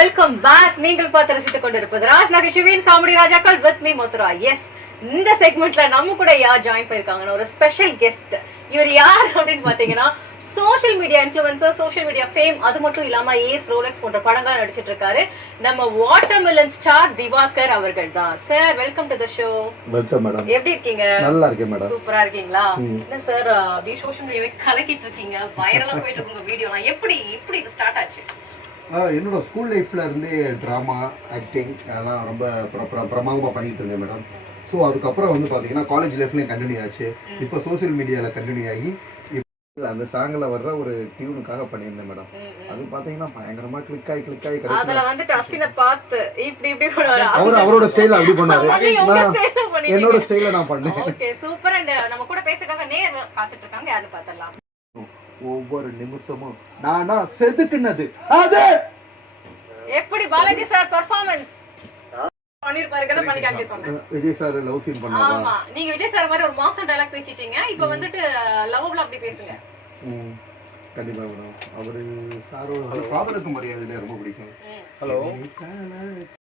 Welcome back. நீங்கள் பார்த்து ரசித்துக் கொண்டிருப்பது ராஜ் நகைச்சுவையின் காமெடி ராஜாக்கள் வித் மீ மதுரா. எஸ், இந்த செக்மெண்ட்ல நம்ம கூட யார் ஜாயின் பண்ணிருக்காங்கன்னா ஒரு ஸ்பெஷல் கெஸ்ட். இவர் யார் அப்படின்னு பாத்தீங்கன்னா social media influencer, social media fame, அது மட்டும் இல்லாம ஏஸ், ரோலெக்ஸ் போன்ற படங்கள் நடிச்சிட்டு இருக்காரு. நம்ம வாட்டர்மெலன் ஸ்டார் திவாகர் அவர்கள் தான். Sir, welcome to the show. Welcome madam. எப்படி இருக்கீங்க? நல்லா இருக்கேன் மேடம். சூப்பரா இருக்கீங்களா? என்ன சார், அப்படியே சோஷியல் மீடியாவை கலக்கிட்டு இருக்கீங்க, வைரலா போயிட்டு இருக்கு உங்க வீடியோலாம். எப்படி இது ஸ்டார்ட் ஆச்சு? என்னோட ஸ்கூல் லைஃப்ல இருந்தே ட்ராமா, ஆக்டிங் அதெல்லாம் ரொம்ப பிரமாதமாக பண்ணிட்டு இருந்தேன் மேடம். ஸோ அதுக்கப்புறம் வந்து பார்த்தீங்கன்னா காலேஜ் லைஃப்லையும் கண்டினியூ ஆச்சு. இப்போ சோசியல் மீடியாவில் கண்டினியூ ஆகி அந்த சாங்ல வர்ற ஒரு டியூனுக்காக பண்ணியிருந்தேன் மேடம். அது பாத்தீங்கன்னா பயங்கரமா கிளிக் ஆகி அதுல வந்துட்டு அசின பார்த்து இப்படி அவரோட ஸ்டைல அப்படி பண்ணாரு, என்னோட ஸ்டைல நான் பண்ணேன். Okay, super. அண்ட் நம்ம கூட பேசக்காக நேர் காத்துட்டு இருக்காங்க, யாரு பார்த்தலாம். ஒவ்வொரு நிமிஷமும் நானா செதுக்குனது அது எப்படி பாலாஜி சார் பெர்ஃபார்மன்ஸ் பண்ணிருப்பாரு, கதை பண்ணி காமிக்க சொன்னேன். விஜய் சார் லவ் சீன் பண்ணாரா? ஆமா, நீங்க விஜய் சார் மாதிரி ஒரு மாசம் டயலாக் பேசிட்டீங்க. இப்போ வந்துட்டு லவ்ல அப்படி பேசுங்க. கண்டிப்பா மேடம். அவரு சாரோட காதலுக்கு மரியாதையில ரொம்ப பிடிக்கும். ஹலோ.